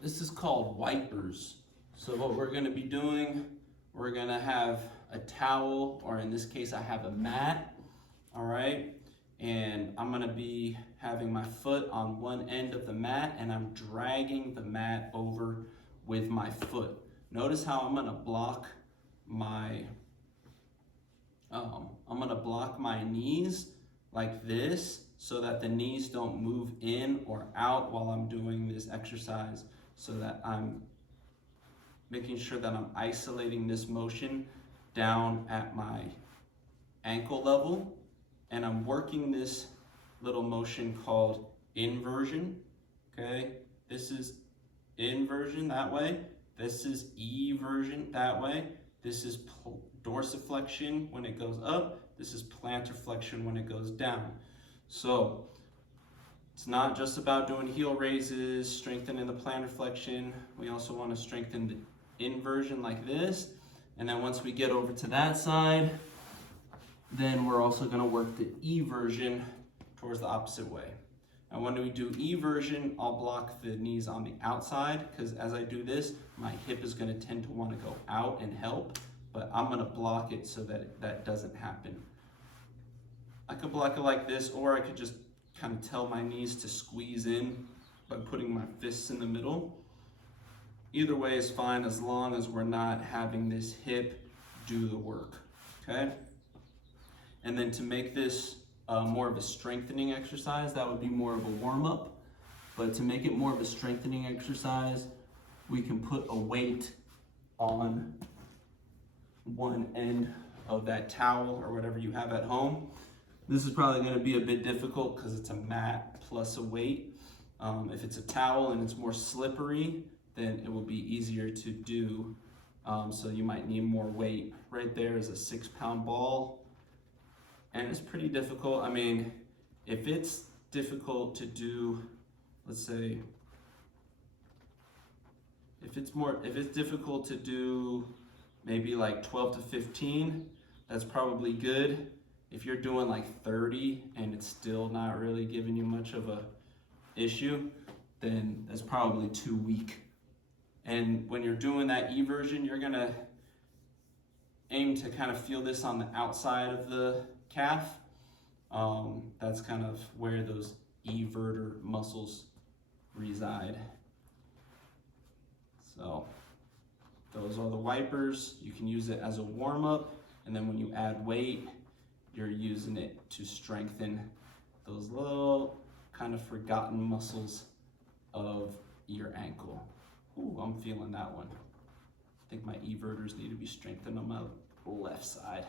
This is called wipers. So what we're gonna be doing, we're gonna have a towel, or in this case, I have a mat, all right? And I'm gonna be having my foot on one end of the mat, and I'm dragging the mat over with my foot. Notice how I'm gonna block my knees like this, so that the knees don't move in or out while I'm doing this exercise, so that I'm making sure that I'm isolating this motion down at my ankle level, and I'm working this little motion called inversion, okay? This is inversion that way, this is eversion that way, this is dorsiflexion when it goes up, this is plantar flexion when it goes down. So it's not just about doing heel raises, strengthening the plantar flexion. We also want to strengthen the inversion like this. And then once we get over to that side, then we're also going to work the eversion towards the opposite way. And when we do eversion, I'll block the knees on the outside, because as I do this, my hip is going to tend to want to go out and help, but I'm going to block it so that that doesn't happen. I could block it like this, or I could just kind of tell my knees to squeeze in by putting my fists in the middle. Either way is fine, as long as we're not having this hip do the work, okay? And then to make this more of a strengthening exercise, that would be more of a warm-up. But to make it more of a strengthening exercise, we can put a weight on one end of that towel or whatever you have at home. This is probably going to be a bit difficult because it's a mat plus a weight. If it's a towel and it's more slippery, then it will be easier to do. So you might need more weight. Right there is a 6-pound ball, and it's pretty difficult. I mean, if it's difficult to do, let's say, if it's difficult to do maybe like 12 to 15, that's probably good. If you're doing like 30 and it's still not really giving you much of a issue, then that's probably too weak. And when you're doing that eversion, you're gonna aim to kind of feel this on the outside of the calf. That's kind of where those everter muscles reside. So those are the wipers. You can use it as a warm-up, and then when you add weight, you're using it to strengthen those little kind of forgotten muscles of your ankle. Ooh, I'm feeling that one. I think my everters need to be strengthened on my left side.